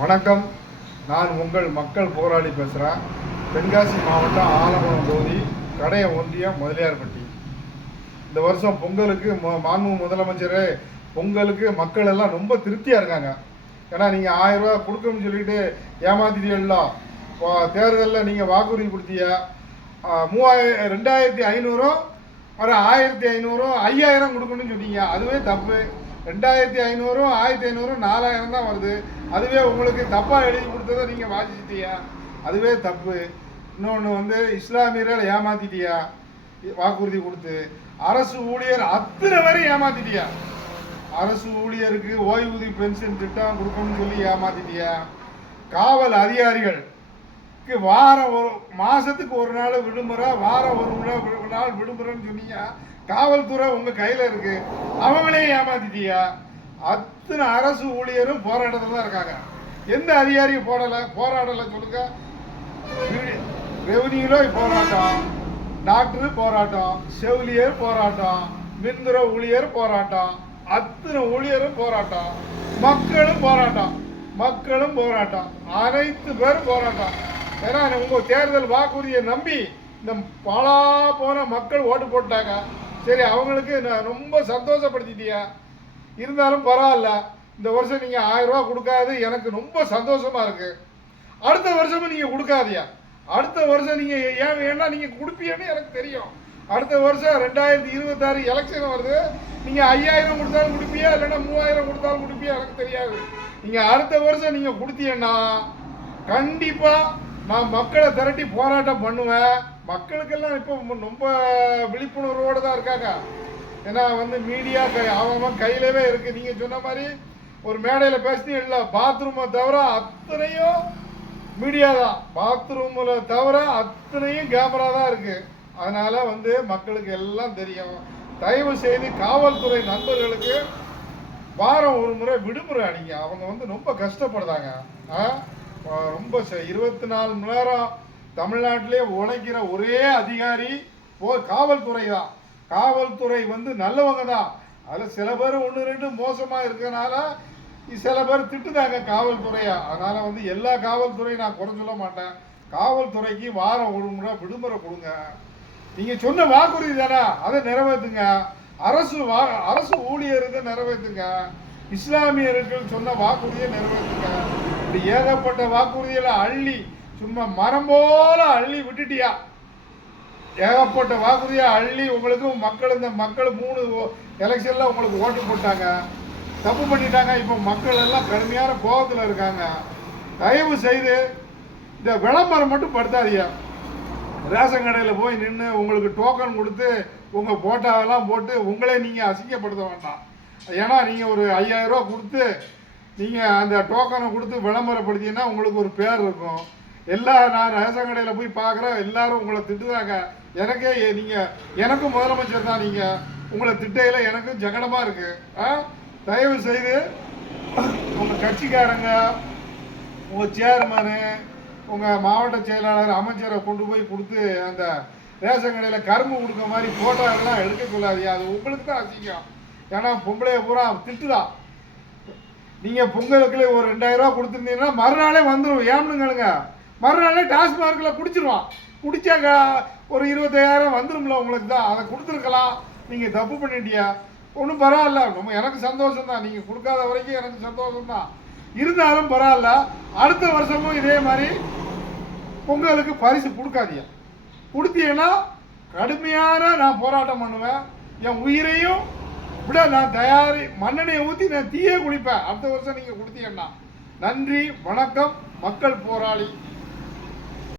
வணக்கம். நான் உங்கள் மக்கள் போராளி பேசுகிறேன். தென்காசி மாவட்டம் ஆலங்குளம் தொகுதி கடைய ஒன்றியம் முதலியார்பட்டி. இந்த வருஷம் பொங்கலுக்கு மாண்பு முதலமைச்சர் பொங்கலுக்கு மக்கள் எல்லாம் ரொம்ப திருப்தியாக இருக்காங்க. ஏன்னா நீங்கள் 1000 ரூபா கொடுக்கணும்னு சொல்லிட்டு ஏமாத்திட்டீங்களா? தேர்தலில் நீங்கள் வாக்குறுதி கொடுத்தீங்க 2500 ஒரு 1500 5000 கொடுக்கணும்னு சொன்னீங்க. அதுவே தப்பு. 2500 1500 4000 தான் வருது. அதுவே உங்களுக்கு தப்பாக எழுதி கொடுத்ததை நீங்கள் வாசிச்சிட்டியா? அதுவே தப்பு. இன்னொன்று இஸ்லாமியரை ஏமாத்திட்டியா? வாக்குறுதி கொடுத்து அரசு ஊழியர் அத்தனை வரை ஏமாத்திட்டியா? அரசு ஊழியருக்கு ஓய்வூதிய பென்ஷன் திட்டம் கொடுக்கணும்னு சொல்லி ஏமாத்திட்டியா? காவல் அதிகாரிகளுக்கு வாரம் மாதத்துக்கு ஒரு நாள் விடுமுறை, வாரம் ஒரு நாள் விடுமுறைன்னு சொன்னீங்க. காவல்துறை உங்கள் கையில் இருக்கு, அவங்களையும் ஏமாத்திட்டியா? அத்தனை அரசு ஊழியரும் போராட்டத்தில் தான் இருக்காங்க. எந்த அதிகாரியும் போராடலை சொல்லுங்க. ரெவன்யூல போராட்டம், டாக்டர் போராட்டம், செவிலியர் போராட்டம், மின்துறை ஊழியர் போராட்டம், அத்தனை ஊழியரும் போராட்டம், மக்களும் போராட்டம், அனைத்து பேரும் போராட்டம். ஏன்னா உங்க தேர்தல் வாக்குறுதியை நம்பி இந்த பாலா போன மக்கள் ஓட்டு போட்டாங்க. சரி, அவங்களுக்கு நான் ரொம்ப சந்தோஷப்படுத்திட்டியா? இருந்தாலும் பரவாயில்ல, இந்த வருஷம் நீங்கள் 1000 ரூபா கொடுக்காது எனக்கு ரொம்ப சந்தோஷமா இருக்கு. அடுத்த வருஷமும் நீங்கள் கொடுக்காதியா? அடுத்த வருஷம் நீங்கள் ஏன்னா நீங்கள் கொடுப்பீங்கன்னு எனக்கு தெரியும். அடுத்த வருஷம் 2026 எலெக்ஷன் வருது. நீங்கள் 5000 கொடுத்தாலும் கொடுப்பியா, இல்லைன்னா 3000 கொடுத்தாலும் கொடுப்பியா எனக்கு தெரியாது. நீங்கள் அடுத்த வருஷம் நீங்கள் கொடுத்தீங்கன்னா கண்டிப்பாக நான் மக்களை திரட்டி போராட்டம் பண்ணுவேன். மக்களுக்கெல்லாம் இப்போ ரொம்ப விழிப்புணர்வோடு தான் இருக்காங்க. ஏன்னா மீடியா அவன் கையிலவே இருக்கு. நீங்கள் சொன்ன மாதிரி ஒரு மேடையில் பேசினீங்க இல்லை, பாத்ரூமை தவிர அத்தனையும் மீடியா தான், பாத்ரூமில் தவிர அத்தனையும் கேமரா தான் இருக்கு. அதனால மக்களுக்கு எல்லாம் தெரியும். தயவு செய்து காவல்துறை நண்பர்களுக்கு வாரம் ஒரு முறை விடுமுறை அடிங்க. அவங்க ரொம்ப கஷ்டப்படுறாங்க. ரொம்ப 24 மணி நேரம் தமிழ்நாட்டிலே உழைக்கிற ஒரே அதிகாரி காவல்துறை தான். காவல்துறை நல்லவங்க தான். அதில் சில பேர் 1-2 மோசமாக இருக்கிறனால சில பேர் திட்டுதாங்க காவல்துறையா. அதனால எல்லா காவல்துறையும் நான் குறை சொல்ல மாட்டேன். காவல்துறைக்கு வாரம் ஒரு முறை விடுமுறை கொடுங்க. நீங்கள் சொன்ன வாக்குறுதி தானே, அதை நிறைவேற்றுங்க. அரசு ஊழியருக்கு நிறைவேற்றுங்க. இஸ்லாமியர்கள் சொன்ன வாக்குறுதியை நிறைவேற்றுங்க. இப்படி ஏகப்பட்ட வாக்குறுதிகளை அள்ளி சும்மா மரம் போல அள்ளி விட்டுட்டியா? ஏகப்பட்ட வாக்குறுதியை அள்ளி உங்களுக்கு இந்த மக்கள் 3 எலெக்ஷன்ல உங்களுக்கு ஓட்டு போட்டாங்க, தப்பு பண்ணிட்டாங்க. இப்போ மக்கள் எல்லாம் கடுமையான கோபத்தில் இருக்காங்க. தயவு செய்து இந்த விளம்பரம் மட்டும் படுத்தாதீங்க. ரேஷன் கடையில் போய் நின்று உங்களுக்கு டோக்கன் கொடுத்து உங்கள் போட்டாவெல்லாம் போட்டு உங்களே நீங்கள் அசிங்கப்படுத்த வேண்டாம். ஏன்னா நீங்கள் ஒரு 5000 ரூபா கொடுத்து நீங்கள் அந்த டோக்கனை கொடுத்து விளம்பரப்படுத்திங்கன்னா உங்களுக்கு ஒரு பேர் இருக்கும். நான் ரேஷன் கடையில் போய் பார்க்குறேன், எல்லாரும் உங்களை திட்டுறாங்க. எனக்கும் முதலமைச்சர் தான், நீங்கள் உங்களை திட்டையில் எனக்கும் ஜகடமாக இருக்கு. தயவு செய்து உங்கள் கட்சிக்காரங்க, உங்கள் சேர்மனு, உங்கள் மாவட்ட செயலாளர், அமைச்சரை கொண்டு போய் கொடுத்து அந்த ரேஷன் கடையில் கரும்பு கொடுக்க மாதிரி போட்டோலாம் எடுக்க சொல்லாதீங்க. அது உங்களுக்கு தான் அசிங்கம். ஏன்னா பொம்பளைய பூரா திட்டுதான். நீங்கள் பொங்கலுக்குள்ளே ஒரு 2000 ரூபா கொடுத்துருந்தீங்கன்னா மறுநாளே வந்துடும். ஏம்னுங்களுங்க, மறுநாளே டாஸ்மார்க்கில் குடிச்சிருவான். குடிச்சாங்க ஒரு 25000 வந்துடும்ல உங்களுக்கு தான். அதை கொடுத்துருக்கலாம். நீங்கள் தப்பு பண்ணிட்டியா? ஒன்றும் பரவாயில்ல, எனக்கு சந்தோஷம் தான். நீங்கள் கொடுக்காத வரைக்கும் எனக்கு சந்தோஷம் தான். இருந்தாலும் பரவாயில்ல, அடுத்த வருஷமும் இதே மாதிரி பொங்கலுக்கு பரிசு கொடுக்காதீங்க. கொடுத்தீங்கன்னா கடுமையான நான் போராட்டம் பண்ணுவேன். என் உயிரையும் விட நான் மண்ணெண்ணெயை ஊற்றி நான் தீயே குளிப்பேன் அடுத்த வருஷம் நீங்கள் கொடுத்தீங்கன்னா. நன்றி, வணக்கம். மக்கள் போராளி.